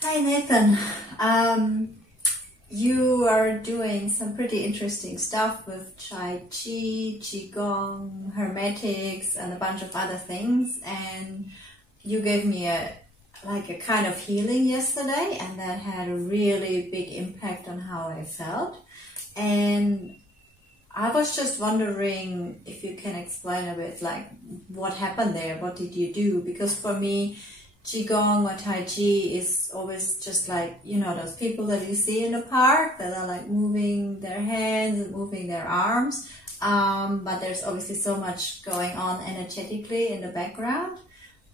Hi Nathan, you are doing some pretty interesting stuff with Tai Chi, Qigong, Hermetics and a bunch of other things, and you gave me a kind of healing yesterday, and that had a really big impact on how I felt. And I was just wondering if you can explain a bit like what happened there, what did you do? Because for me, Qigong or Tai Chi is always just like, you know, those people that you see in the park that are like moving their hands and moving their arms. But there's obviously so much going on energetically in the background.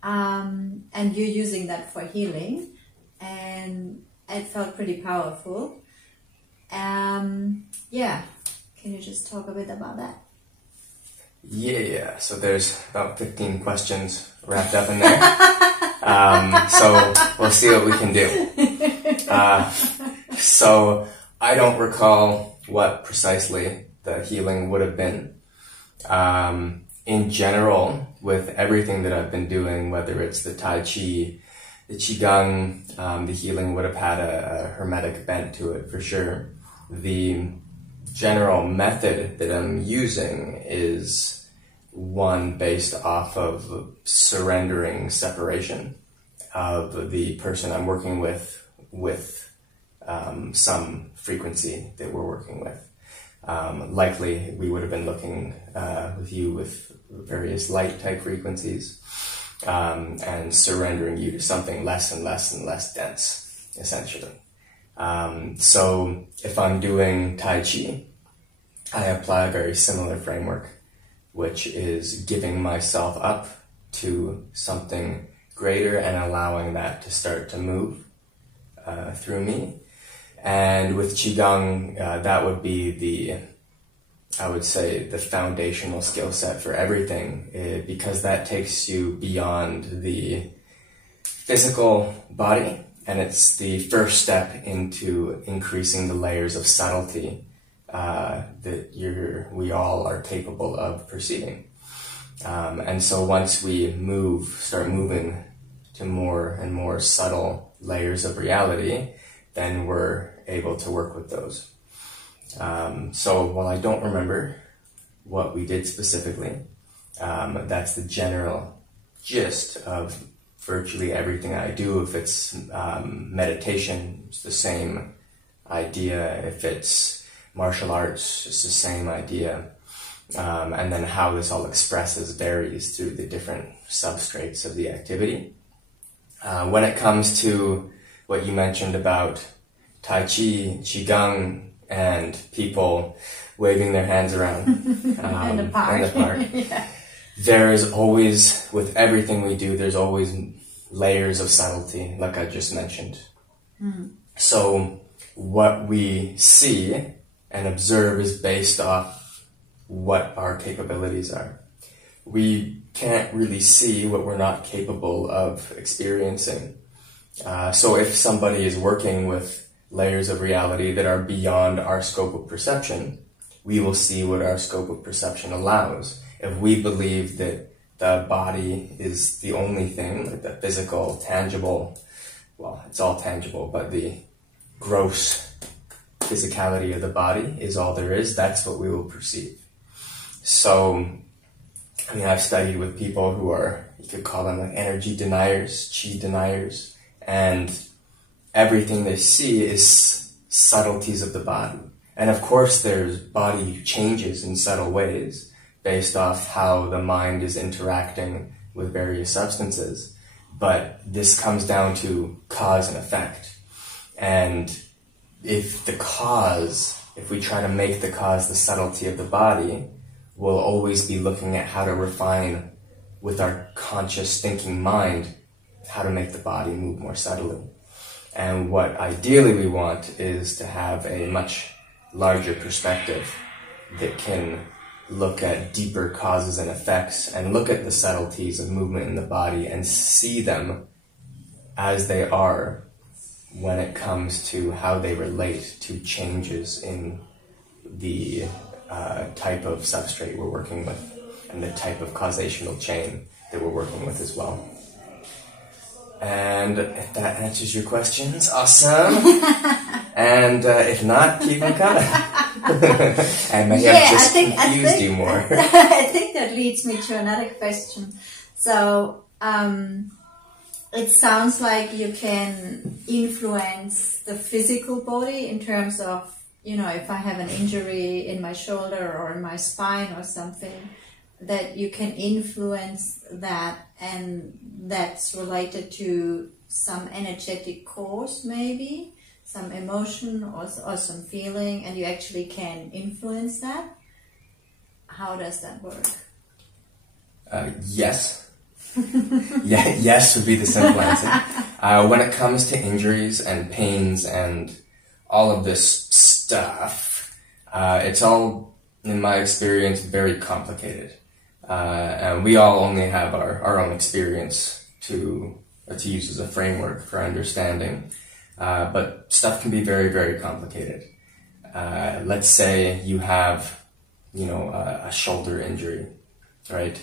And you're using that for healing. And it felt pretty powerful. Yeah. Can you just talk a bit about that? Yeah. So there's about 15 questions wrapped up in there. So we'll see what we can do. So I don't recall what precisely the healing would have been. In general, with everything that I've been doing, whether it's the Tai Chi, the Qigong, the healing would have had a hermetic bent to it for sure. The general method that I'm using is one based off of surrendering separation of the person I'm working with some frequency that we're working with. Likely we would have been looking with you with various light type frequencies, and surrendering you to something less and less and less dense, essentially. So if I'm doing Tai Chi, I apply a very similar framework, which is giving myself up to something greater and allowing that to start to move through me. And with Qigong, that would be I would say, the foundational skill set for everything, because that takes you beyond the physical body, and it's the first step into increasing the layers of subtlety that we all are capable of perceiving. And so once we start moving to more and more subtle layers of reality, then we're able to work with those. So while I don't remember what we did specifically, that's the general gist of virtually everything I do. If it's meditation, it's the same idea. If it's martial arts, it's the same idea. And then how this all expresses varies through the different substrates of the activity. When it comes to what you mentioned about Tai Chi, Qigong, and people waving their hands around in the park. Yeah. There is always, with everything we do, there's always layers of subtlety, like I just mentioned. So what we see and observe is based off what our capabilities are. We can't really see what we're not capable of experiencing. So if somebody is working with layers of reality that are beyond our scope of perception, we will see what our scope of perception allows. If we believe that the body is the only thing, like the physical, tangible, well, it's all tangible, but the gross physicality of the body is all there is, that's what we will perceive. So, I mean, I've studied with people who are, you could call them like energy deniers, chi deniers, and everything they see is subtleties of the body. And of course there's body changes in subtle ways based off how the mind is interacting with various substances. But this comes down to cause and effect. And if we try to make the cause the subtlety of the body, we'll always be looking at how to refine with our conscious thinking mind how to make the body move more subtly. And what ideally we want is to have a much larger perspective that can look at deeper causes and effects and look at the subtleties of movement in the body and see them as they are when it comes to how they relate to changes in the type of substrate we're working with and the type of causational chain that we're working with as well. And if that answers your questions, awesome. And if not, keep them coming. I may have just confused you more. I think that leads me to another question. So, it sounds like you can influence the physical body in terms of, you know, if I have an injury in my shoulder or in my spine or something, that you can influence that, and that's related to some energetic cause, maybe some emotion or some feeling, and you actually can influence that. How does that work? Yes. Yes would be the simple answer. When it comes to injuries and pains and all of this stuff, it's all, in my experience, very complicated. And we all only have our own experience to use as a framework for understanding. But stuff can be very, very complicated. Let's say you have, a shoulder injury, right?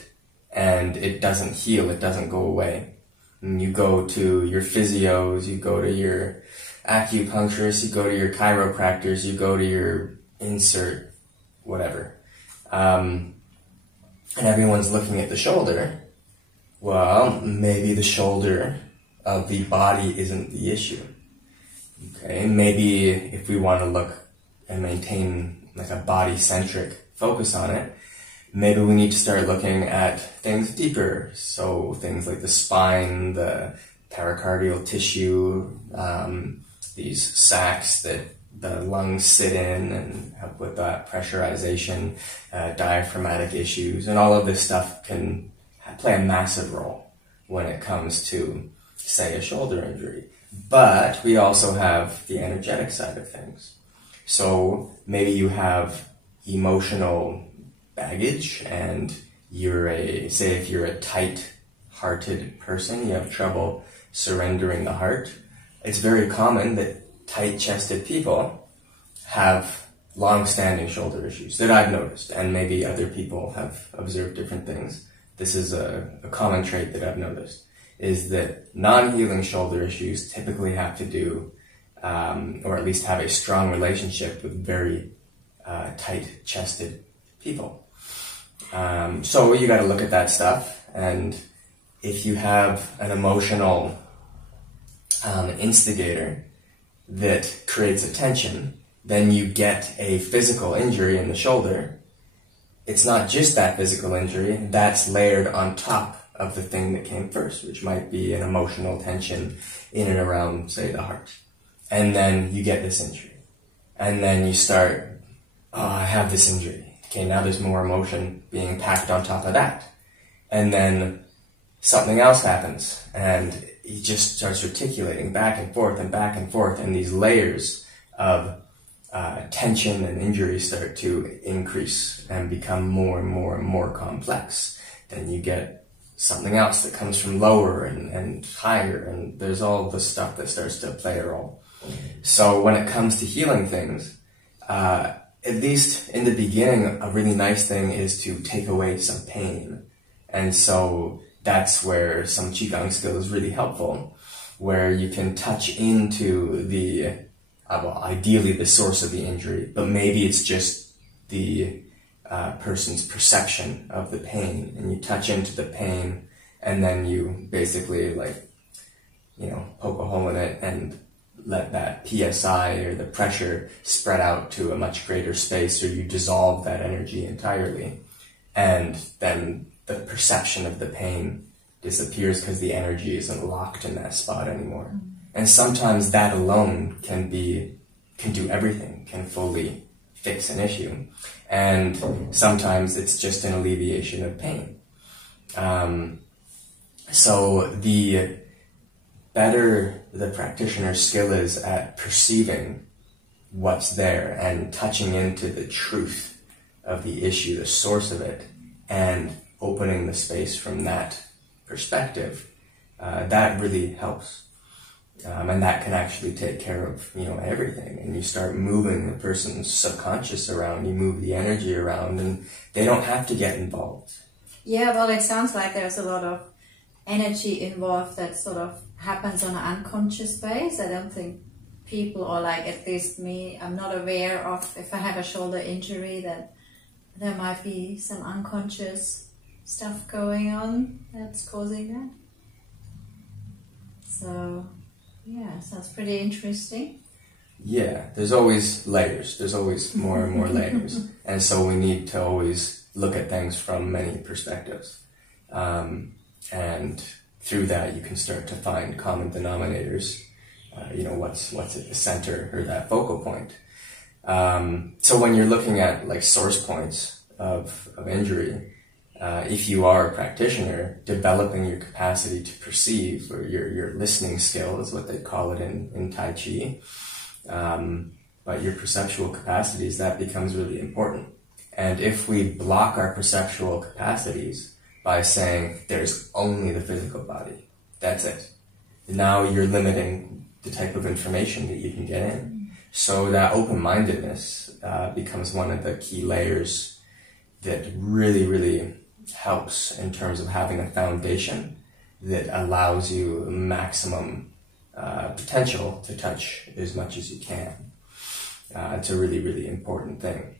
And it doesn't heal, it doesn't go away. And you go to your physios, you go to your acupuncturists, you go to your chiropractors, you go to your insert, whatever. And everyone's looking at the shoulder. Well, maybe the shoulder of the body isn't the issue. Okay, maybe if we want to look and maintain like a body-centric focus on it, maybe we need to start looking at things deeper. So things like the spine, the pericardial tissue, these sacs that the lungs sit in and help with that pressurization, diaphragmatic issues, and all of this stuff can play a massive role when it comes to, say, a shoulder injury. But we also have the energetic side of things. So maybe you have emotional baggage, and if you're a tight-hearted person, you have trouble surrendering the heart. It's very common that tight-chested people have long-standing shoulder issues that I've noticed, and maybe other people have observed different things. This is a common trait that I've noticed, is that non-healing shoulder issues typically have to do, or at least have a strong relationship with very tight-chested people. So you got to look at that stuff, and if you have an emotional instigator that creates a tension, then you get a physical injury in the shoulder. It's not just that physical injury, that's layered on top of the thing that came first, which might be an emotional tension in and around, say, the heart. And then you get this injury. And then you start, I have this injury. Okay, now there's more emotion being packed on top of that. And then something else happens, and he just starts articulating back and forth, and these layers of tension and injury start to increase and become more and more and more complex. Then you get something else that comes from lower and higher, and there's all the stuff that starts to play a role. So when it comes to healing things, at least in the beginning, a really nice thing is to take away some pain. And so that's where some Qigong skill is really helpful, where you can touch into the, ideally the source of the injury, but maybe it's just the person's perception of the pain, and you touch into the pain, and then you basically poke a hole in it and let that PSI or the pressure spread out to a much greater space, or you dissolve that energy entirely. And then the perception of the pain disappears because the energy isn't locked in that spot anymore. And sometimes that alone can do everything, can fully fix an issue. And sometimes it's just an alleviation of pain. So the better the practitioner's skill is at perceiving what's there and touching into the truth of the issue, the source of it, and opening the space from that perspective, that really helps. And that can actually take care of, everything. And you start moving the person's subconscious around, you move the energy around, and they don't have to get involved. Yeah, well, it sounds like there's a lot of energy involved that sort of happens on an unconscious base. I don't think people, or like at least me, I'm not aware of, if I have a shoulder injury, that there might be some unconscious stuff going on that's causing that. So yeah, sounds pretty interesting. Yeah, there's always layers. There's always more and more layers. And so we need to always look at things from many perspectives. And through that, you can start to find common denominators. What's at the center or that focal point. So when you're looking at like source points of injury, if you are a practitioner, developing your capacity to perceive, or your listening skill is what they call it in Tai Chi, but your perceptual capacities, that becomes really important. And if we block our perceptual capacities by saying there's only the physical body, that's it, now you're limiting the type of information that you can get in. So that open-mindedness becomes one of the key layers that really, really helps in terms of having a foundation that allows you maximum potential to touch as much as you can. It's a really, really important thing.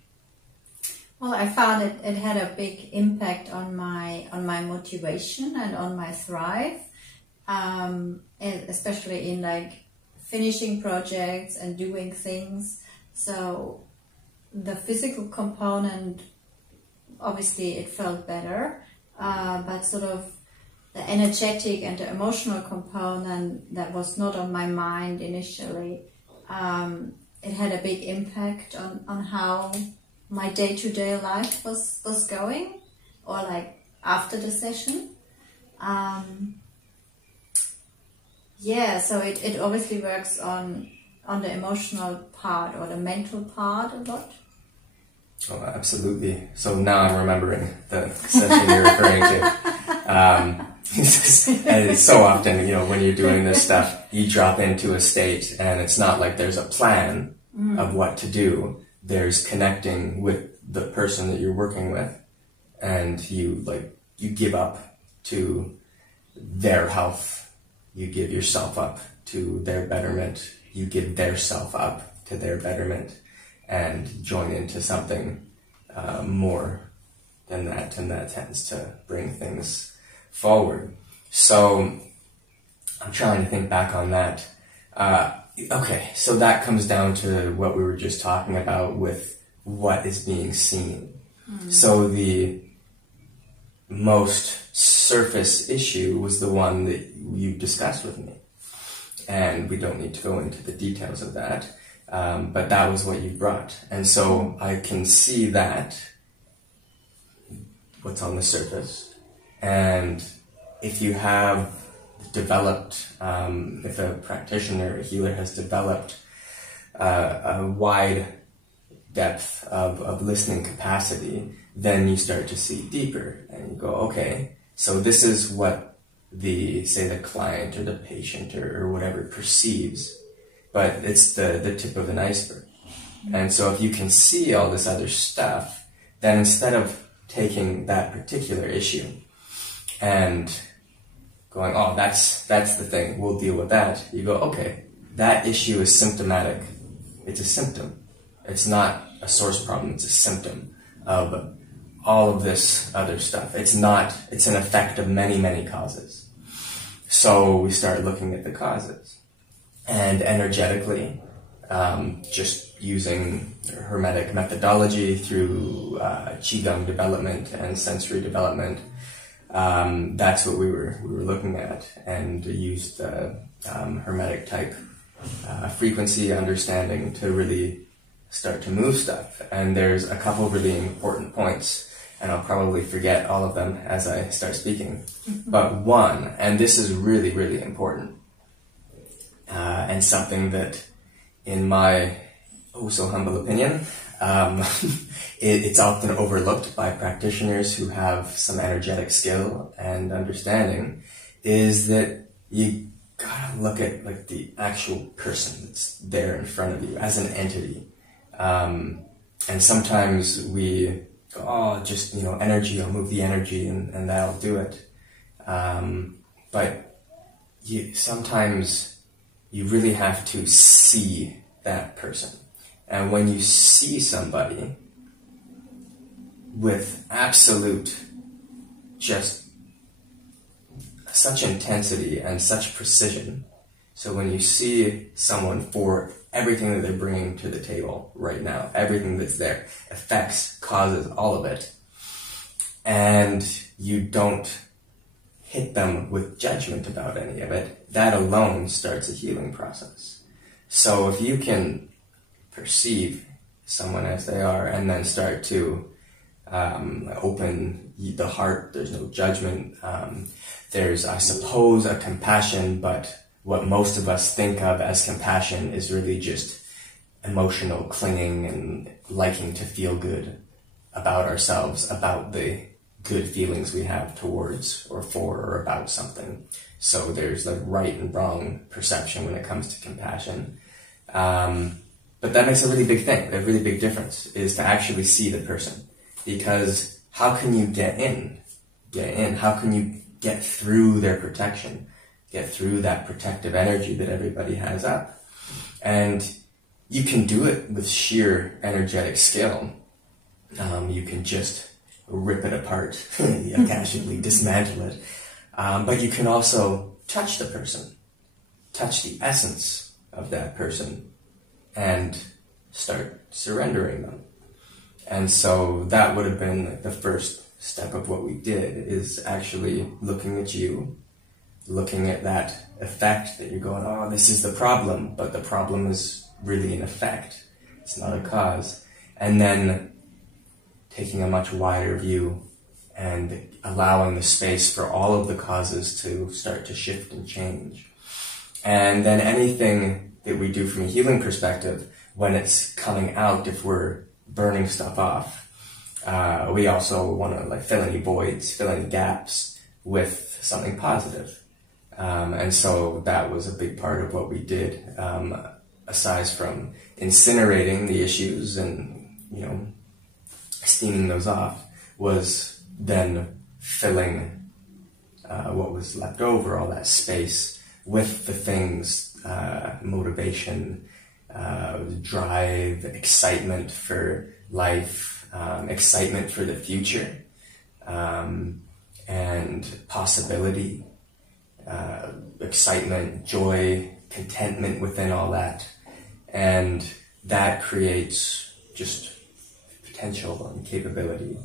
Well, I found it had a big impact on my motivation and on my thrive, and especially in like finishing projects and doing things. So the physical component, obviously it felt better, but sort of the energetic and the emotional component that was not on my mind initially, it had a big impact on how my day-to-day life was going, or like after the session. So it obviously works on the emotional part or the mental part a lot. Oh, absolutely. So now I'm remembering the session you're referring to. And it's so often, when you're doing this stuff, you drop into a state and it's not like there's a plan of what to do. There's connecting with the person that you're working with, and you give up to their health. You give yourself up to their betterment. You give their self up to their betterment, and join into something more than that, and that tends to bring things forward. So I'm trying to think back on that. Okay, so that comes down to what we were just talking about with what is being seen. So the most surface issue was the one that you discussed with me. And we don't need to go into the details of that. But that was what you brought. And so I can see that, what's on the surface. And if you have developed, if a practitioner, a healer has developed a wide depth of listening capacity, then you start to see deeper and you go, okay, so this is what the client or the patient or whatever perceives, but it's the tip of an iceberg. And so if you can see all this other stuff, then instead of taking that particular issue and going, oh, that's the thing, we'll deal with that, you go, okay, that issue is symptomatic. It's a symptom. It's not a source problem, it's a symptom of all of this other stuff. It's an effect of many, many causes. So we start looking at the causes. And energetically, just using Hermetic methodology through Qigong development and sensory development, that's what we were looking at, and used the Hermetic type frequency understanding to really start to move stuff. And there's a couple really important points, and I'll probably forget all of them as I start speaking. But one, and this is really, really important, and something that, in my so humble opinion, it's often overlooked by practitioners who have some energetic skill and understanding, is that you gotta look at like the actual person that's there in front of you as an entity. And sometimes we go, oh, just, energy, I'll move the energy and that'll do it. But sometimes you really have to see that person. And when you see somebody with absolute, just such intensity and such precision, so when you see someone for everything that they're bringing to the table right now, everything that's there, effects, causes, all of it, and you don't hit them with judgment about any of it, that alone starts a healing process. So if you can perceive someone as they are and then start to open the heart, there's no judgment, there's, I suppose, a compassion, but what most of us think of as compassion is really just emotional clinging and liking to feel good about ourselves, about the good feelings we have towards or for or about something. So there's like right and wrong perception when it comes to compassion. But that makes a really big thing, a really big difference, is to actually see the person. Because how can you get in? How can you get through their protection? Get through that protective energy that everybody has up? And you can do it with sheer energetic skill. You can just rip it apart, casually dismantle it. But you can also touch the person, touch the essence of that person, and start surrendering them. And so that would have been like the first step of what we did, is actually looking at you, looking at that effect that you're going, oh, this is the problem, but the problem is really an effect. It's not a cause. And then taking a much wider view and allowing the space for all of the causes to start to shift and change. And then anything that we do from a healing perspective, when it's coming out, if we're burning stuff off, we also want to like fill any voids, fill any gaps with something positive. And so that was a big part of what we did, aside from incinerating the issues and, steaming those off, was then filling what was left over, all that space, with the things, motivation, drive, excitement for life, excitement for the future, and possibility, excitement, joy, contentment within all that. And that creates just potential and capability.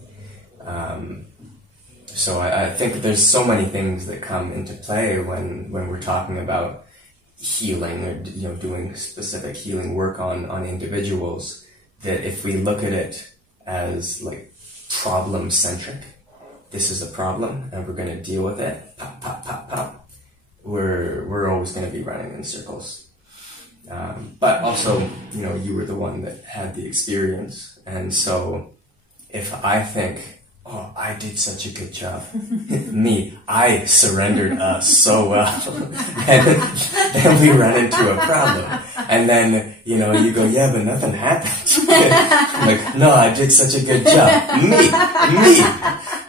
So I think there's so many things that come into play when we're talking about healing, or doing specific healing work on individuals, that if we look at it as like problem centric, this is a problem and we're going to deal with it, pop, pop, pop, pop, we're always going to be running in circles. But also, you were the one that had the experience, and so if I think, oh, I did such a good job. I surrendered so well. And then we run into a problem. And then, you go, yeah, but nothing happened. Like, no, I did such a good job. Me.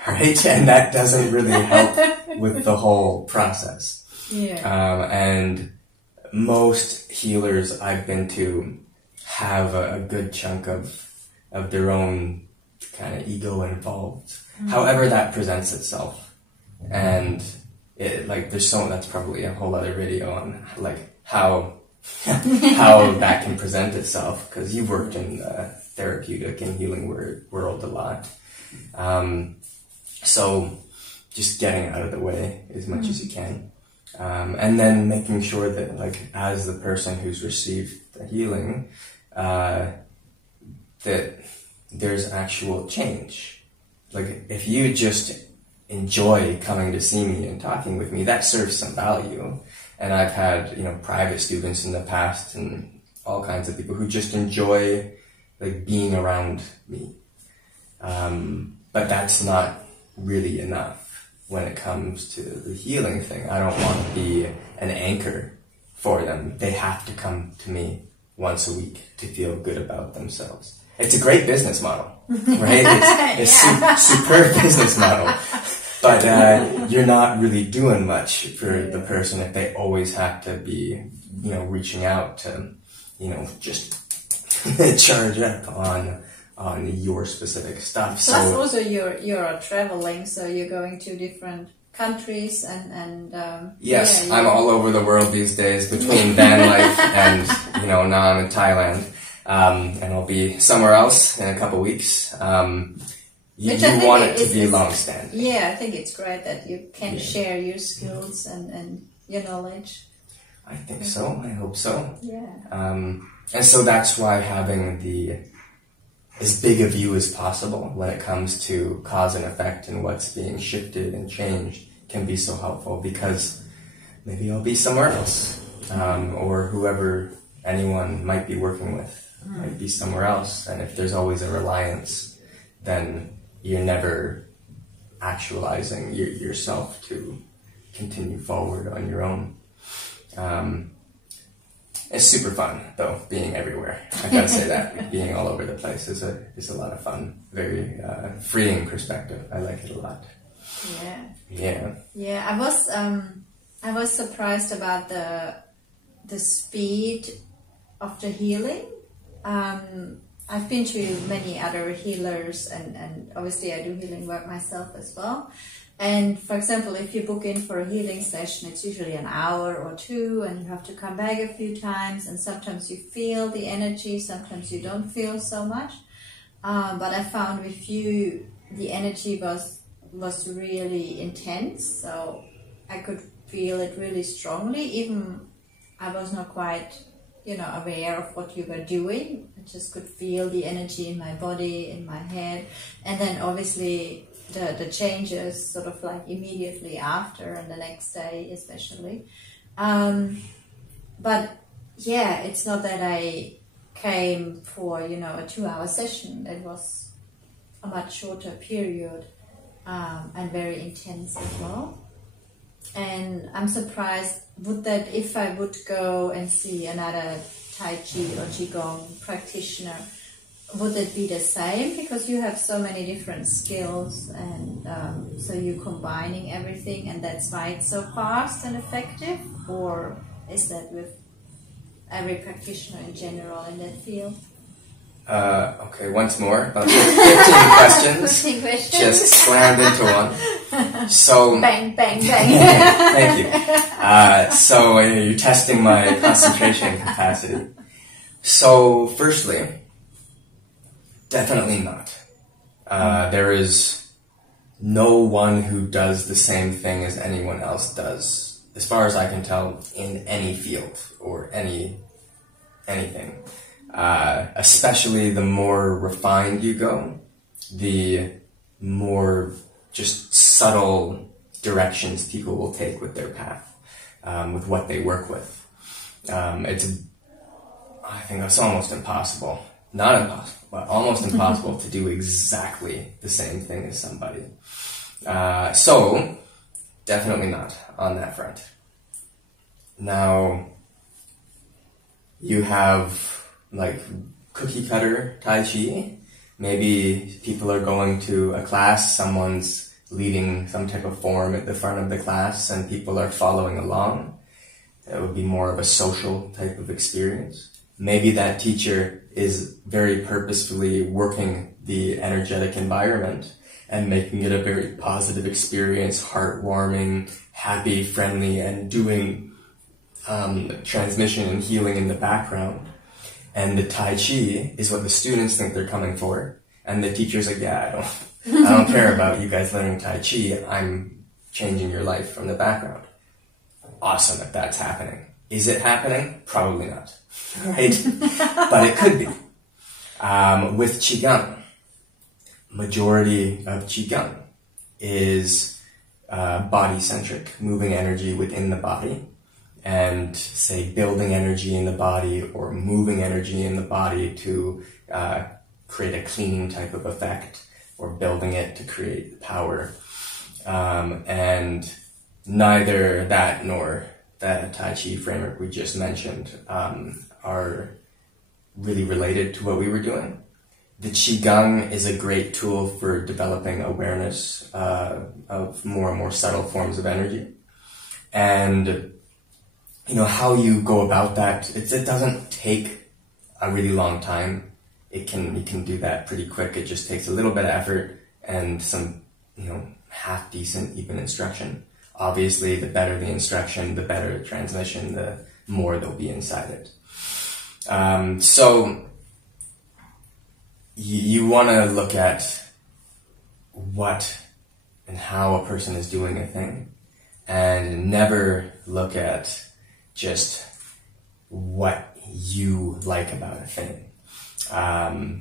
Right? And that doesn't really help with the whole process. Yeah. And most healers I've been to have a good chunk of their own kind of ego involved, however that presents itself. And that's probably a whole other video on like how that can present itself, because you've worked in the therapeutic and healing world a lot. So just getting out of the way as much as you can. And then making sure that, like, as the person who's received the healing, that there's actual change. Like, if you just enjoy coming to see me and talking with me, that serves some value. And I've had, private students in the past and all kinds of people who just enjoy, like, being around me. But that's not really enough when it comes to the healing thing. I don't want to be an anchor for them. They have to come to me once a week to feel good about themselves. It's a great business model, right? It's superb business model. But you're not really doing much for the person if they always have to be, reaching out to, just charge up on your specific stuff. Plus also you're traveling, so you're going to different countries and yes, I'm all over the world these days between van life and now I'm in Thailand, and I'll be somewhere else in a couple weeks. You want it to be long-standing. Yeah, I think it's great that you can share your skills and your knowledge. I think so. I hope so. Yeah. And so that's why having as big a view as possible when it comes to cause and effect and what's being shifted and changed can be so helpful, because maybe I'll be somewhere else, or anyone might be working with might be somewhere else. And if there's always a reliance, then you're never actualizing yourself to continue forward on your own. It's super fun, though, being everywhere. I gotta say that. Being all over the place is a lot of fun. Very freeing perspective. I like it a lot. Yeah. Yeah. Yeah, I was surprised about the speed of the healing. I've been to many other healers, and obviously I do healing work myself as well. And for example, if you book in for a healing session, it's usually an hour or two, and you have to come back a few times, and sometimes you feel the energy, sometimes you don't feel so much. But I found with you, the energy was really intense, so I could feel it really strongly. Even I was not quite, aware of what you were doing. I just could feel the energy in my body, in my head, and then obviously the changes sort of like immediately after, and the next day especially. But yeah, it's not that I came for, a 2-hour session. It was a much shorter period, and very intense as well. And I'm surprised, if I would go and see another Tai Chi or Qigong practitioner, would it be the same? Because you have so many different skills, and so you're combining everything, and that's why it's so fast and effective? Or is that with every practitioner in general in that field? Okay, once more. About 15 questions. 15 questions. Just slammed into one. So bang, bang, bang. Thank you. So you're testing my concentration capacity. So firstly, definitely not. There is no one who does the same thing as anyone else does, as far as I can tell, in any field or anything. Especially the more refined you go, the more just subtle directions people will take with their path, with what they work with. I think it's almost impossible. Not impossible, but almost impossible to do exactly the same thing as somebody. So, definitely not on that front. Now, you have like cookie cutter Tai Chi. Maybe people are going to a class, someone's leading some type of form at the front of the class, and people are following along. It would be more of a social type of experience. Maybe that teacher is very purposefully working the energetic environment and making it a very positive experience, heartwarming, happy, friendly, and doing transmission and healing in the background. And the Tai Chi is what the students think they're coming for. And the teacher's like, yeah, I don't care about you guys learning Tai Chi. I'm changing your life from the background. Awesome if that's happening. Is it happening? Probably not. Right? But it could be. With Qigong, majority of Qigong is body-centric, moving energy within the body, and say building energy in the body or moving energy in the body to create a cleaning type of effect, or building it to create power. And neither that nor that Tai Chi framework we just mentioned are really related to what we were doing. the Qigong is a great tool for developing awareness of more and more subtle forms of energy. And, how you go about that, it doesn't take a really long time. You can do that pretty quick. It just takes a little bit of effort and some, half decent even instruction. Obviously, the better the instruction, the better the transmission, the more there'll be inside it. So you want to look at what and how a person is doing a thing, and never look at just what you like about a thing.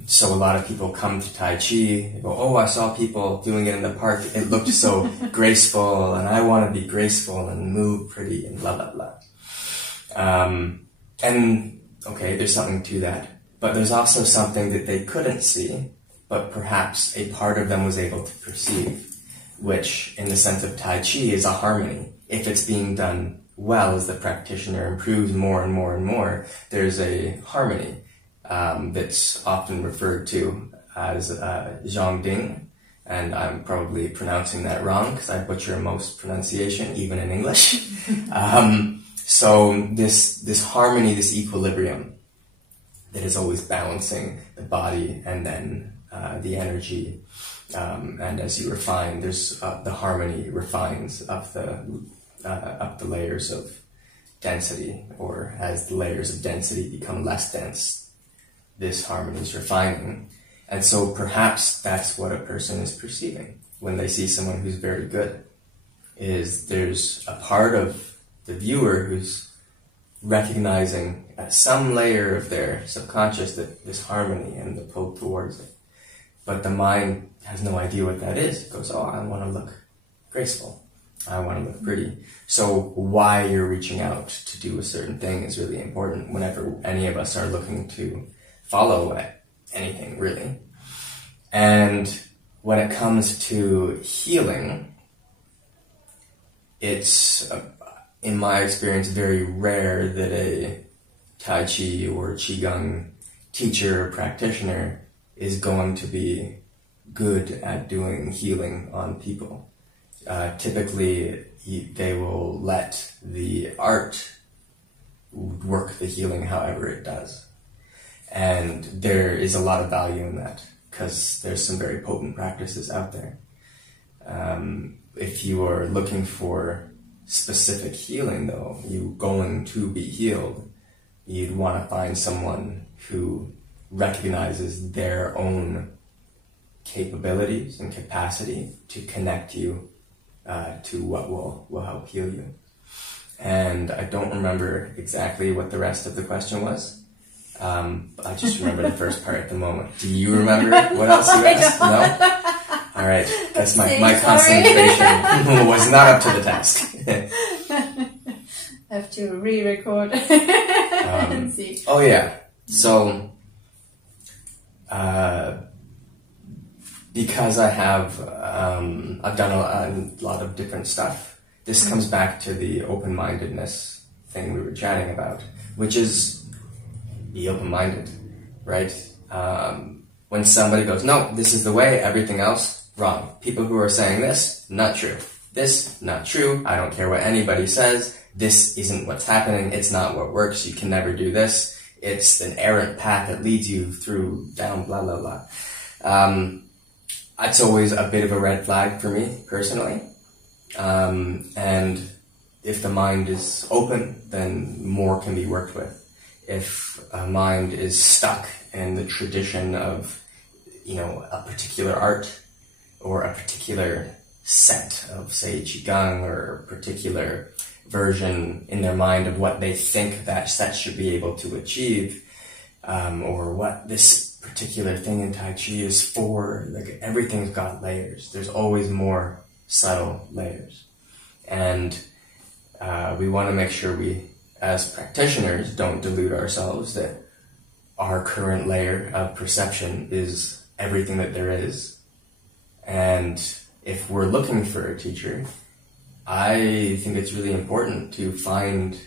So a lot of people come to Tai Chi, they go, oh, I saw people doing it in the park, it looked so graceful, and I want to be graceful and move pretty and blah, blah, blah. And okay, there's something to that. But there's also something that they couldn't see, but perhaps a part of them was able to perceive, which in the sense of Tai Chi is a harmony. If it's being done well, as the practitioner improves more and more and more, there's a harmony that's often referred to as Zhongding, and I'm probably pronouncing that wrong because I butcher most pronunciation, even in English. So this harmony, this equilibrium that is always balancing the body and then the energy, and as you refine, there's the harmony refines up the layers of density, or as the layers of density become less dense, this harmony is refining. And so perhaps that's what a person is perceiving when they see someone who's very good, is there's a part of the viewer who's recognizing at some layer of their subconscious that this harmony and the pull towards it. But the mind has no idea what that is. It goes, oh, I want to look graceful. I want to look pretty. So why you're reaching out to do a certain thing is really important whenever any of us are looking to follow anything, really. And when it comes to healing, it's, in my experience, very rare that a Tai Chi or Qigong teacher or practitioner is going to be good at doing healing on people. Typically, they will let the art work the healing however it does. And there is a lot of value in that, because there's some very potent practices out there. If you are looking for specific healing, though, you going to be healed, you'd want to find someone who recognizes their own capabilities and capacity to connect you to what will help heal you. And I don't remember exactly what the rest of the question was. I just remember the first part at the moment. Do you remember what else you asked? No? All right. That's my concentration was not up to the task. I have to re-record and see. Oh yeah. So, because I've done a lot of different stuff. This comes back to the open-mindedness thing we were chatting about, which is be open-minded, right? When somebody goes, no, this is the way, everything else, wrong. People who are saying this, not true. This, not true. I don't care what anybody says. This isn't what's happening. It's not what works. You can never do this. It's an errant path that leads you through, down, blah, blah, blah. That's always a bit of a red flag for me, personally. And if the mind is open, then more can be worked with. If a mind is stuck in the tradition of, a particular art or a particular set of, say, Qigong, or a particular version in their mind of what they think that set should be able to achieve, or what this particular thing in Tai Chi is for, like, everything's got layers. There's always more subtle layers. And we want to make sure we, as practitioners, don't delude ourselves that our current layer of perception is everything that there is. And if we're looking for a teacher, I think it's really important to find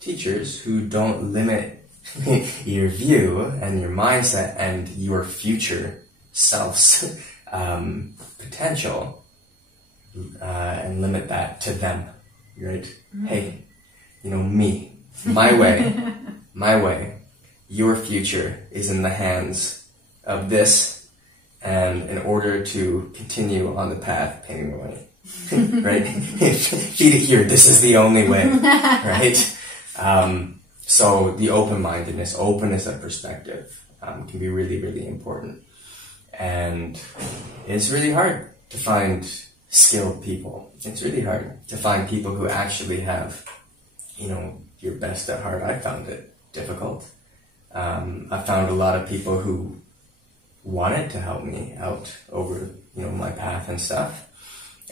teachers who don't limit your view and your mindset and your future self's potential, and limit that to them, right? Hey, me, my way, your future is in the hands of this, and in order to continue on the path, pay me money, right? Feed it here, this is the only way, right? So the open-mindedness, openness of perspective can be really, really important. And it's really hard to find skilled people. It's really hard to find people who actually have, your best at heart. I found it difficult. I found a lot of people who wanted to help me out over, my path and stuff.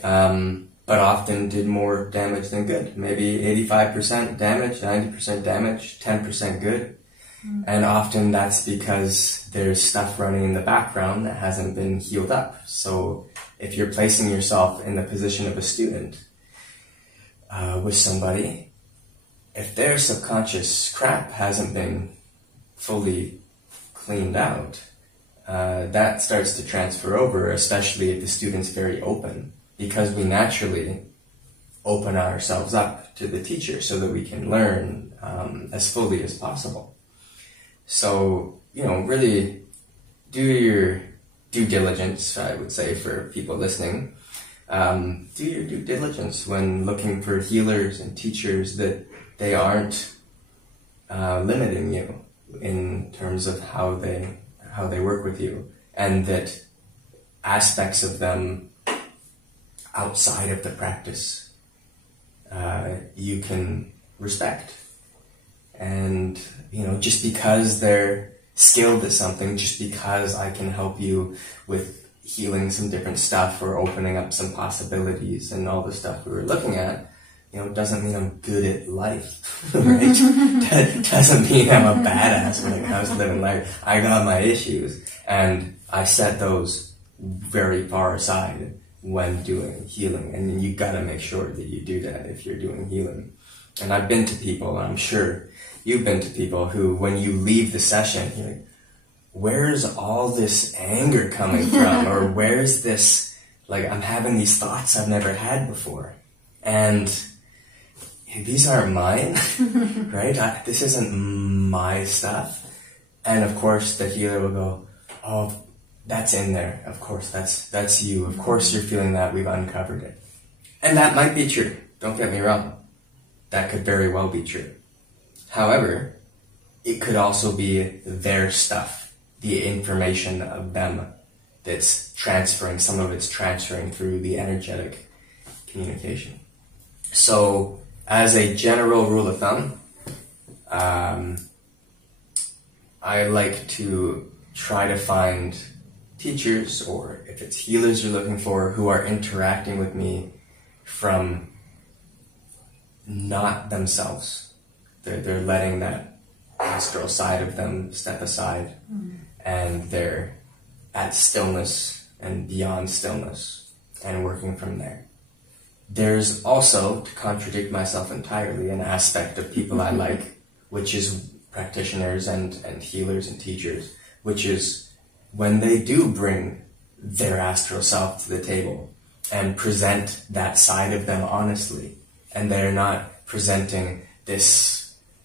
But often did more damage than good. Maybe 85% damage, 90% damage, 10% good. And often that's because there's stuff running in the background that hasn't been healed up. So if you're placing yourself in the position of a student with somebody, if their subconscious crap hasn't been fully cleaned out, that starts to transfer over, especially if the student's very open, because we naturally open ourselves up to the teacher so that we can learn as fully as possible. So, really do your due diligence, I would say, for people listening. Do your due diligence when looking for healers and teachers, that they aren't limiting you in terms of how they work with you, and that aspects of them outside of the practice you can respect. And, just because they're skilled at something, just because I can help you with healing some different stuff or opening up some possibilities and all the stuff we were looking at, doesn't mean I'm good at life, right? Doesn't mean I'm a badass when it comes to living life. I got my issues, and I set those very far aside when doing healing. And you gotta make sure that you do that if you're doing healing. And I've been to people, and I'm sure you've been to people who, when you leave the session, you're like, where's all this anger coming from? Or where's this, I'm having these thoughts I've never had before. And these aren't mine, right? This isn't my stuff. And of course, the healer will go, oh, that's in there. Of course, that's you. Of course you're feeling that. We've uncovered it. And that might be true. Don't get me wrong. That could very well be true. However, it could also be their stuff, the information of them that's transferring. Some of it's transferring through the energetic communication. So, as a general rule of thumb, I like to try to find teachers, or if it's healers you're looking for, who are interacting with me from not themselves. They're letting that astral side of them step aside, and they're at stillness and beyond stillness and working from there. There's also, to contradict myself entirely, an aspect of people I like, which is practitioners and healers and teachers, which is when they do bring their astral self to the table and present that side of them honestly, and they're not presenting this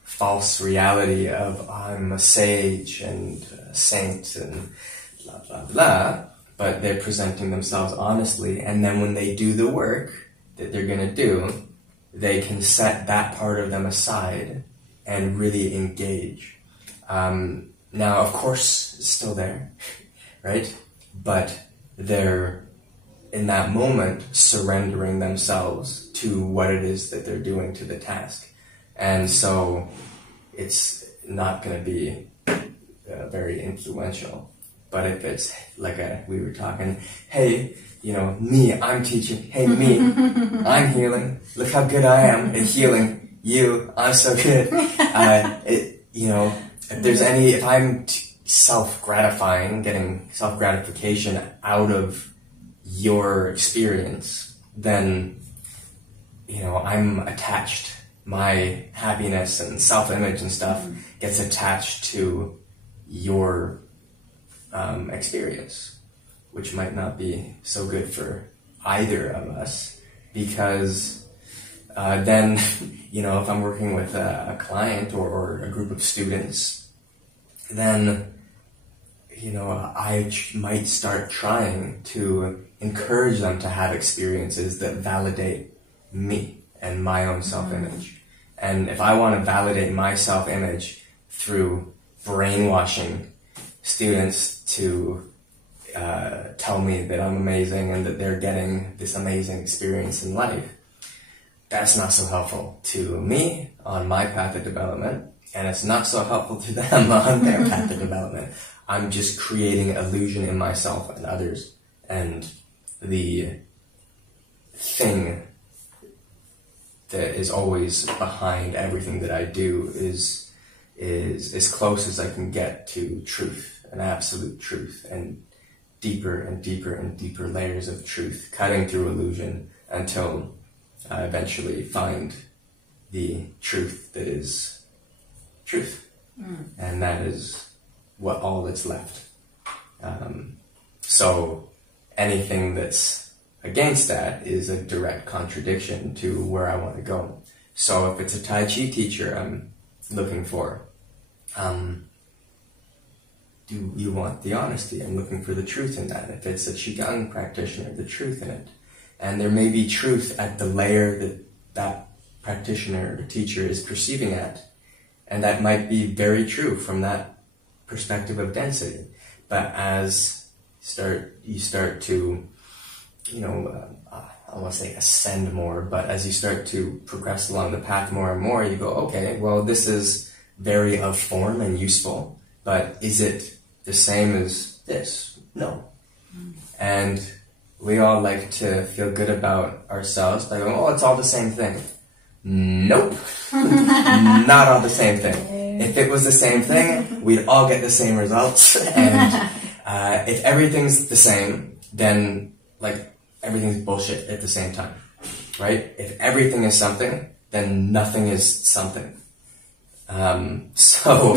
false reality of I'm a sage and a saint and blah, blah, blah, but they're presenting themselves honestly, and then when they do the work that they're going to do, they can set that part of them aside and really engage. Now, of course, it's still there, right? But they're, in that moment, surrendering themselves to what it is that they're doing to the task. And so it's not going to be very influential. But if it's we were talking, hey, me, I'm teaching. Hey, me, I'm healing. Look how good I am at healing you. I'm so good. If I'm self-gratifying, getting self-gratification out of your experience, then, I'm attached my happiness and self-image and stuff gets attached to your experience, which might not be so good for either of us, because then, if I'm working with a client or a group of students, then, I might start trying to encourage them to have experiences that validate me and my own self-image. And if I want to validate my self-image through brainwashing students to tell me that I'm amazing and that they're getting this amazing experience in life, that's not so helpful to me on my path of development, and it's not so helpful to them on their path of development. I'm just creating illusion in myself and others, and the thing that is always behind everything that I do is as close as I can get to truth, an absolute truth, and deeper and deeper and deeper layers of truth, cutting through illusion until I eventually find the truth that is truth. And that is what all that's left. So anything that's against that is a direct contradiction to where I want to go. So if it's a Tai Chi teacher I'm looking for, do you want the honesty? I'm looking for the truth in that. If it's a Qigong practitioner, the truth in it. And there may be truth at the layer that that practitioner or teacher is perceiving at. And that might be very true from that perspective of density. But as you start to, I want to say ascend more, but as you start to progress along the path more and more, you go, okay, well, this is very of form and useful, but is it the same as this? No. And we all like to feel good about ourselves by going, oh, it's all the same thing. Nope. Not all the same thing. If it was the same thing, we'd all get the same results. And if everything's the same, then everything's bullshit at the same time, right? If everything is something, then nothing is something. So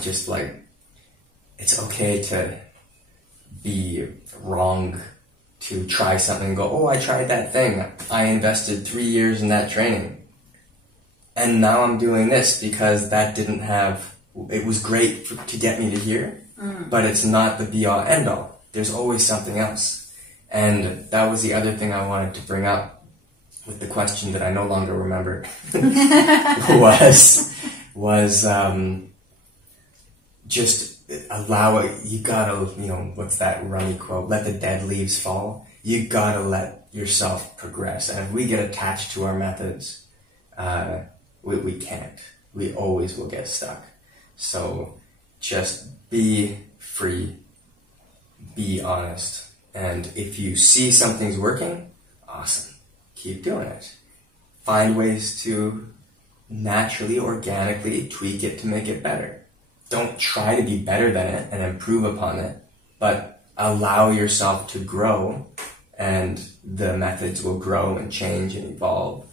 just it's okay to be wrong, to try something and go, oh, I tried that thing. I invested 3 years in that training. And now I'm doing this because that didn't have, it was great to get me to here, but it's not the be all end all. There's always something else. And that was the other thing I wanted to bring up with the question that I no longer remember was just allow it. You gotta, what's that runny quote? Let the dead leaves fall. You gotta let yourself progress. And if we get attached to our methods, we can't. We always will get stuck. So just be free, be honest. And if you see something's working, awesome. Keep doing it. Find ways to naturally, organically tweak it to make it better. Don't try to be better than it and improve upon it, but allow yourself to grow, and the methods will grow and change and evolve.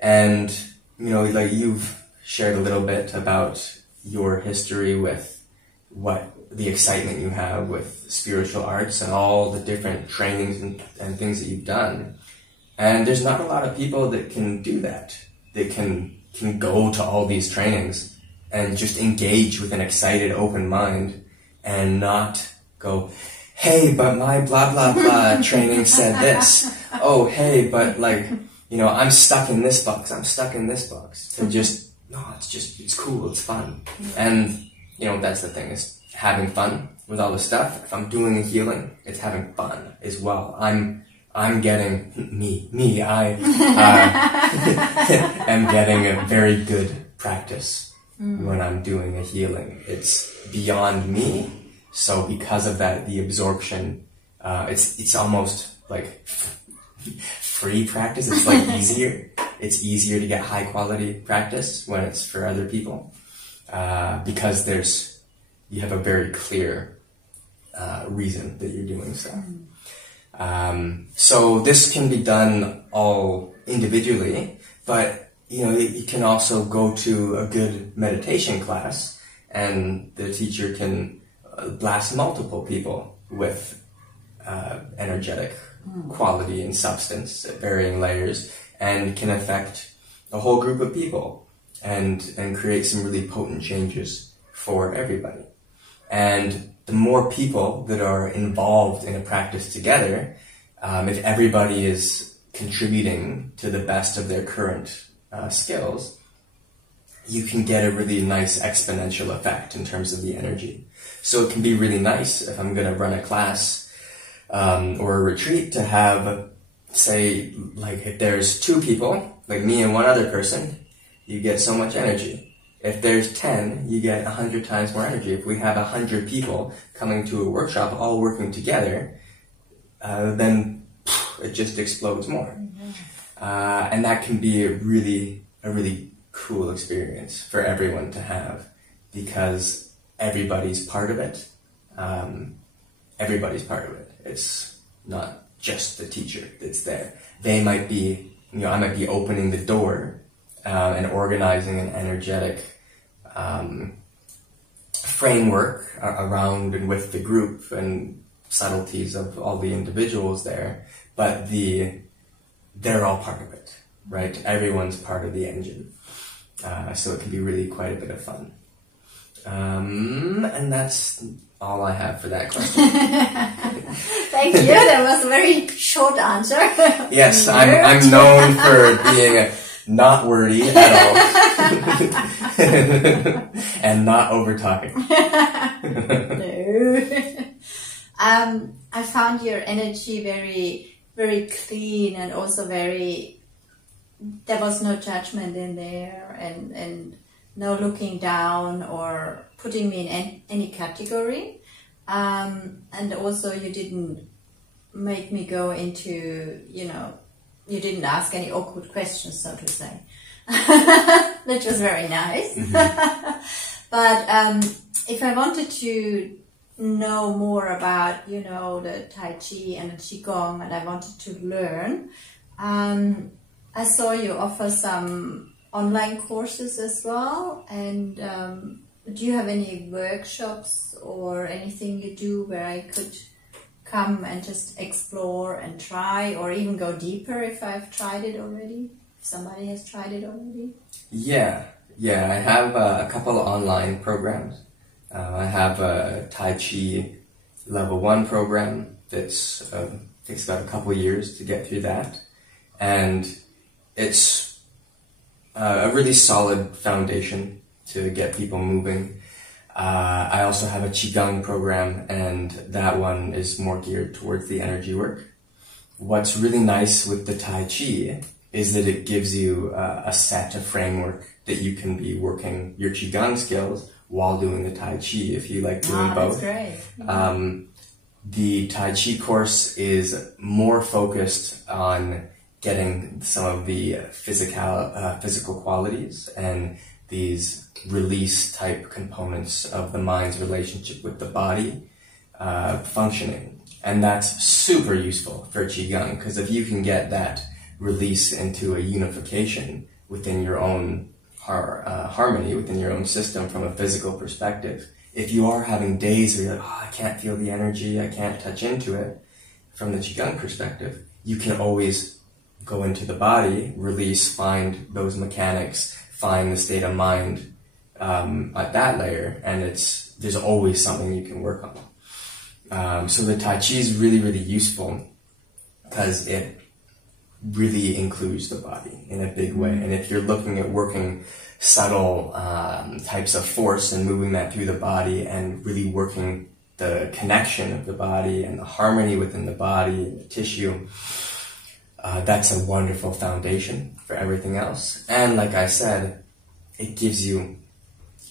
And, you've shared a little bit about your history with what the excitement you have with spiritual arts and all the different trainings and things that you've done. And there's not a lot of people that can do that. They can go to all these trainings and just engage with an excited, open mind and not go, hey, but my blah, blah, blah training said this. Oh, hey, but I'm stuck in this box. I'm stuck in this box. And it's cool. It's fun. And, that's the thing, is having fun with all the stuff. If I'm doing a healing, it's having fun as well. I'm getting I am getting a very good practice when I'm doing a healing. It's beyond me. So because of that, the absorption, it's almost like free practice. It's easier. It's easier to get high quality practice when it's for other people, because you have a very clear reason that you're doing so. So this can be done all individually, But, you can also go to a good meditation class and the teacher can blast multiple people with energetic quality and substance at varying layers, and can affect a whole group of people and create some really potent changes for everybody. And the more people that are involved in a practice together, if everybody is contributing to the best of their current skills, you can get a really nice exponential effect in terms of the energy. So it can be really nice if I'm going to run a class or a retreat to have, say, like if there's 2 people, like me and one other person, you get so much energy. If there's 10, you get 100 times more energy. If we have 100 people coming to a workshop all working together, then it just explodes more. And that can be a really cool experience for everyone to have, because everybody's part of it. Everybody's part of it. It's not just the teacher that's there. They might be, I might be opening the door and organizing an energetic framework around and with the group and subtleties of all the individuals there, but they're all part of it, right? Everyone's part of the engine. So it can be really quite a bit of fun. And that's all I have for that question. Thank you. That was a very short answer. Yes, I'm known for being not wordy at all. And not over talking. No. I found your energy very, very clean, and also there was no judgment in there, and no looking down or putting me in any category. And also you didn't make me go into, you didn't ask any awkward questions, so to say. Which was very nice. Mm-hmm. But if I wanted to know more about, the Tai Chi and the Qigong, and I wanted to learn, I saw you offer some online courses as well. And do you have any workshops or anything you do where I could come and just explore and try, or even go deeper if I've tried it already? If somebody has tried it already? Yeah, I have a couple of online programs. I have a Tai Chi Level 1 program that's takes about a couple of years to get through that. And it's a really solid foundation to get people moving. I also have a Qigong program, and that one is more geared towards the energy work. What's really nice with the Tai Chi is that it gives you a set, a framework that you can be working your Qigong skills while doing the Tai Chi, if you like doing both. That's great. The Tai Chi course is more focused on getting some of the physical qualities and these release type components of the mind's relationship with the body functioning. And that's super useful for Qigong, because if you can get that release into a unification within your own harmony, within your own system from a physical perspective, if you are having days where you're like, I can't feel the energy, I can't touch into it, from the Qigong perspective, you can always go into the body, release, find those mechanics, find the state of mind at that layer, and there's always something you can work on. So the Tai Chi is really, really useful because it really includes the body in a big way. And if you're looking at working subtle types of force and moving that through the body and really working the connection of the body and the harmony within the body and the tissue, that's a wonderful foundation for everything else. And like I said, it gives you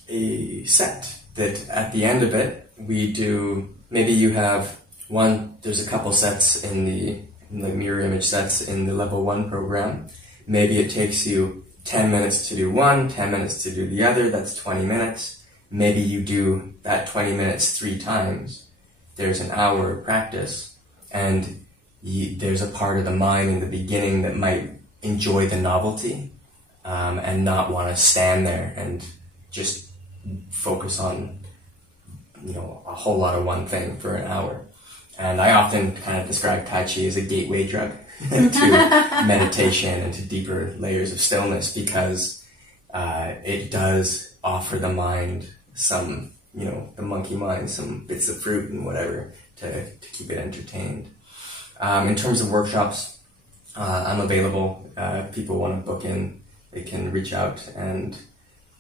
a set that at the end of it, we do, maybe you have there's a couple sets in the mirror image sets in the level 1 program. Maybe it takes you 10 minutes to do one, 10 minutes to do the other, that's 20 minutes. Maybe you do that 20 minutes 3 times. There's an hour of practice, and there's a part of the mind in the beginning that might enjoy the novelty and not want to stand there and just focus on, a whole lot of one thing for an hour. And I often kind of describe Tai Chi as a gateway drug to meditation and to deeper layers of stillness, because it does offer the mind some, the monkey mind, some bits of fruit and whatever to keep it entertained. In terms of workshops, I'm available. People want to book in, they can reach out, and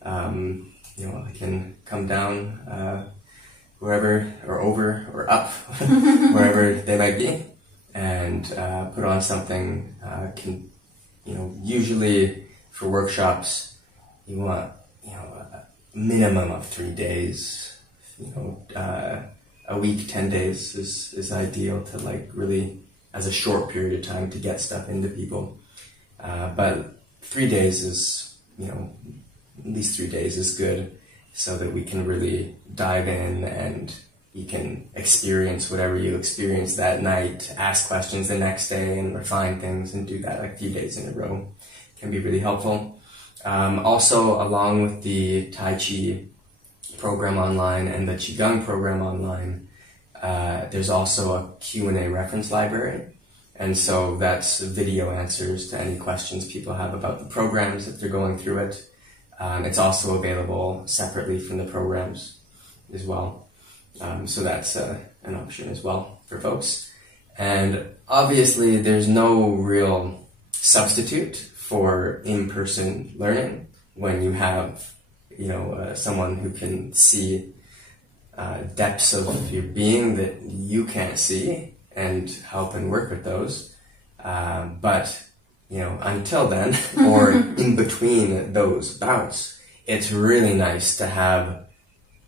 I can come down wherever, or over or up, wherever they might be, and put on something. Usually for workshops, you want a minimum of 3 days. A week, 10 days is ideal to really, as a short period of time, to get stuff into people. But 3 days is, at least 3 days is good, so that we can really dive in and you can experience whatever you experience that night, ask questions the next day and refine things, and do that a few days in a row can be really helpful. Also, along with the Tai Chi program online and the Qigong program online, there's also a Q&A reference library. And so that's video answers to any questions people have about the programs if they're going through it. It's also available separately from the programs as well. So that's an option as well for folks. And obviously there's no real substitute for in-person learning when you have, someone who can see depths of your being that you can't see and help and work with those. But until then, or in between those bouts, it's really nice to have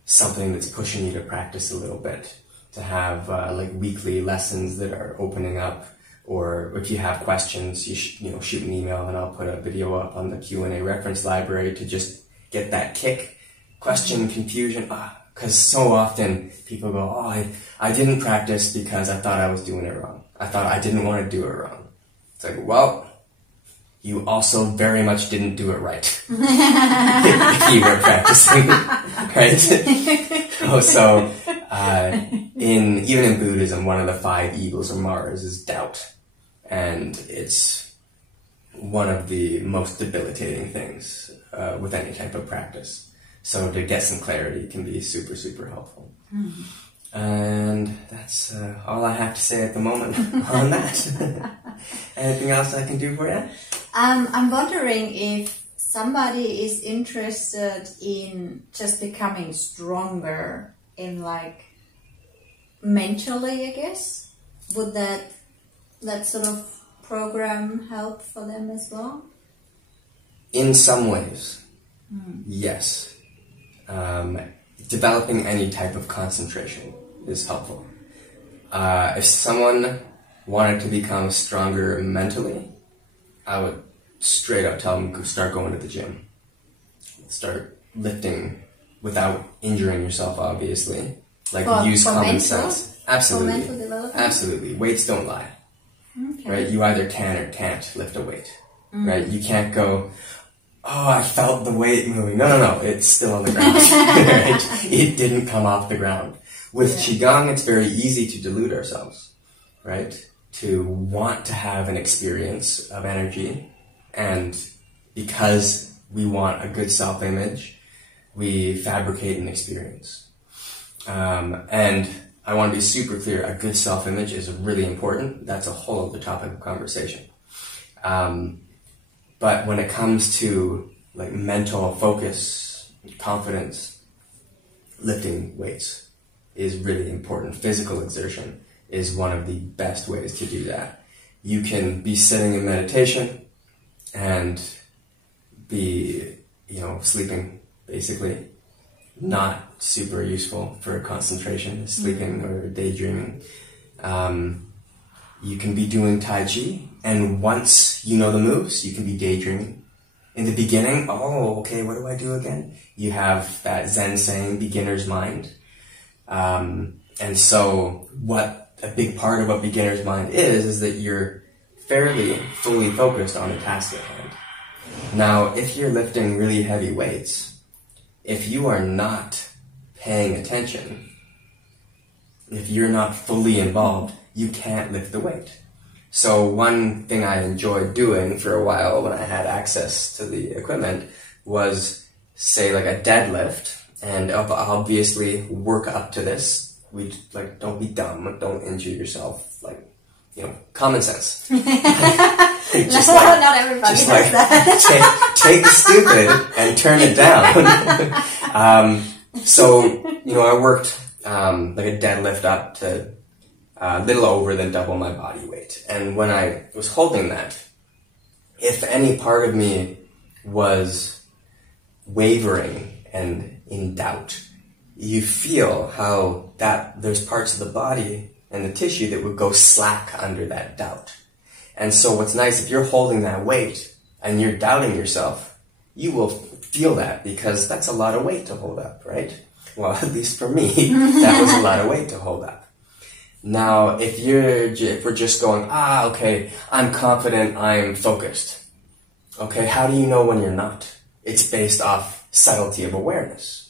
something that's pushing you to practice a little bit, to have weekly lessons that are opening up, or if you have questions, you shoot an email and I'll put a video up on the Q&A reference library to just get that kick, question, confusion, because so often people go, I didn't practice because I thought I was doing it wrong. I thought I didn't want to do it wrong. It's like, well, you also very much didn't do it right. If you were practicing, right? So, even in Buddhism, one of the 5 evils or maras is doubt. And it's one of the most debilitating things with any type of practice. So to get some clarity can be super, super helpful. Mm-hmm. And that's all I have to say at the moment on that. Anything else I can do for you? I'm wondering if somebody is interested in just becoming stronger in mentally, I guess. Would that sort of program help for them as well? In some ways, yes. Developing any type of concentration is helpful. If someone wanted to become stronger mentally, I would straight up tell them to start going to the gym. Start lifting without injuring yourself, obviously. Use common sense. Absolutely. For mental development? Absolutely. Weights don't lie. Okay. Right? You either can or can't lift a weight. Right? You can't go, I felt the weight moving. No. It's still on the ground. Right? It didn't come off the ground. With Qigong, it's very easy to delude ourselves, right? To want to have an experience of energy. And because we want a good self-image, we fabricate an experience. And I want to be super clear, a good self-image is really important. That's a whole other topic of conversation. But when it comes to mental focus, confidence, lifting weights is really important. Physical exertion is one of the best ways to do that. You can be sitting in meditation and be, sleeping, basically. Not super useful for concentration, sleeping or daydreaming. You can be doing Tai Chi, and once you know the moves, you can be daydreaming. In the beginning, okay, what do I do again? You have that Zen saying, beginner's mind. And so what a big part of what beginner's mind is that you're fairly fully focused on the task at hand. Now, if you're lifting really heavy weights, if you are not paying attention, if you're not fully involved, you can't lift the weight. So one thing I enjoyed doing for a while when I had access to the equipment was, say, like a deadlift, and obviously work up to this. Don't be dumb, don't injure yourself, common sense. Not everybody does that. Take the stupid and turn it down. I worked like a deadlift up to a little over than double my body weight. And when I was holding that, if any part of me was wavering and in doubt, you feel how there's parts of the body and the tissue that would go slack under that doubt. And so what's nice, if you're holding that weight and you're doubting yourself, you will feel that, because that's a lot of weight to hold up, right? Well, at least for me, that was a lot of weight to hold up. Now, if we're just going, okay, I'm confident, I'm focused. Okay, how do you know when you're not? It's based off subtlety of awareness.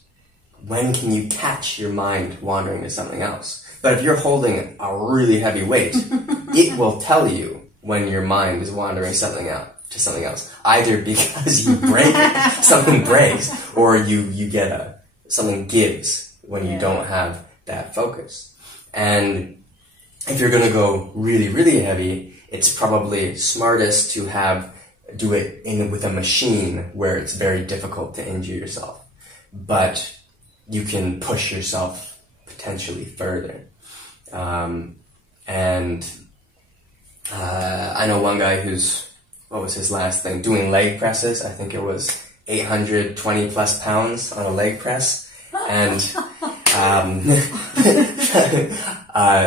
When can you catch your mind wandering to something else? But if you're holding a really heavy weight, it will tell you when your mind is wandering to something else. Either because you break it, something breaks, or you get something gives when you don't have that focus. And if you're going to go really, really heavy, it's probably smartest to do it with a machine where it's very difficult to injure yourself. But you can push yourself potentially further. I know one guy what was his last thing? Doing leg presses. I think it was 820 plus pounds on a leg press. And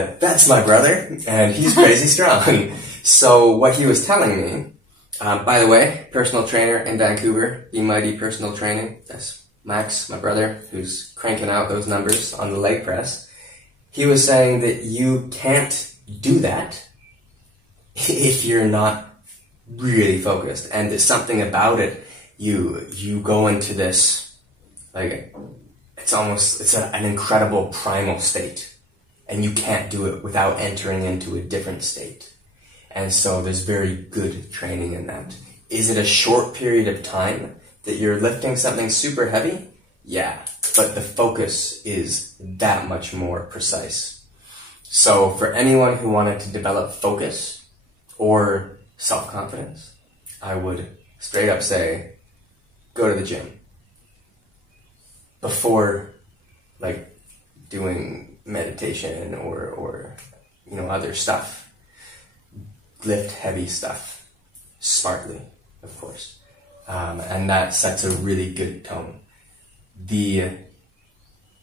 that's my brother, and he's crazy strong. So what he was telling me, by the way, personal trainer in Vancouver, Be Mighty Personal Training. That's Max, my brother, who's cranking out those numbers on the leg press. He was saying that you can't do that if you're not really focused, and there's something about it. You go into this, it's an incredible primal state, and you can't do it without entering into a different state. And so there's very good training in that. Is it a short period of time that you're lifting something super heavy? Yeah, but the focus is that much more precise. So for anyone who wanted to develop focus or self-confidence, I would straight up say, go to the gym. Before, doing meditation or other stuff. Lift heavy stuff. Smartly, of course. And that sets a really good tone. The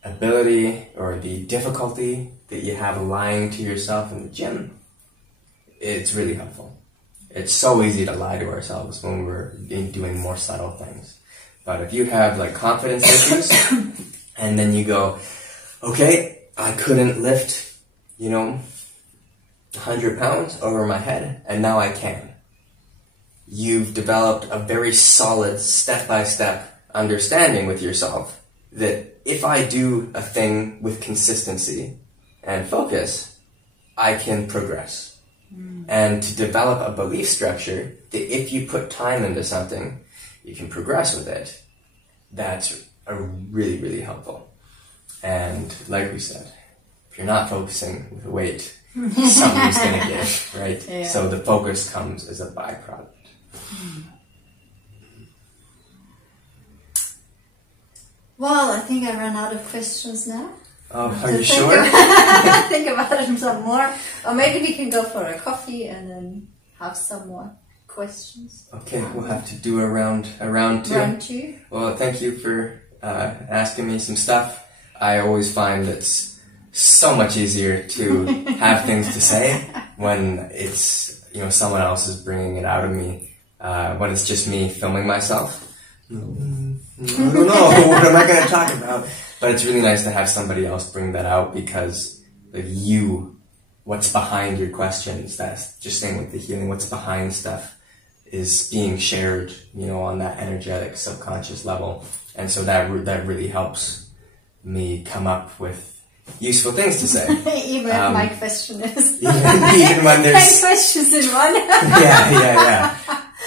ability or the difficulty that you have lying to yourself in the gym, it's really helpful. It's so easy to lie to ourselves when we're doing more subtle things. But if you have confidence issues, and then you go, okay, I couldn't lift, 100 pounds over my head, and now I can. You've developed a very solid step-by-step understanding with yourself that if I do a thing with consistency and focus, I can progress. And to develop a belief structure that if you put time into something, you can progress with it, that's really, really helpful. And like we said, if you're not focusing with the weight, something's going to give, right? Yeah. So the focus comes as a byproduct. Well, I think I ran out of questions now. Oh, are you sure? Think about it some more. Or maybe we can go for a coffee and then have some more questions. Okay, we'll have to do a round two. Round two. Well, thank you for asking me some stuff. I always find it's so much easier to have things to say when it's, someone else is bringing it out of me. When it's just me filming myself. I don't know, what am I going to talk about? But it's really nice to have somebody else bring that out because what's behind your questions, that's just saying with the healing, what's behind stuff is being shared, you know, on that energetic subconscious level. And so that really helps me come up with useful things to say. Even if my question is even when there's 10 questions in one. yeah.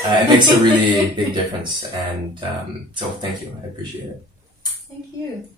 It makes a really big difference, and so thank you. I appreciate it. Thank you.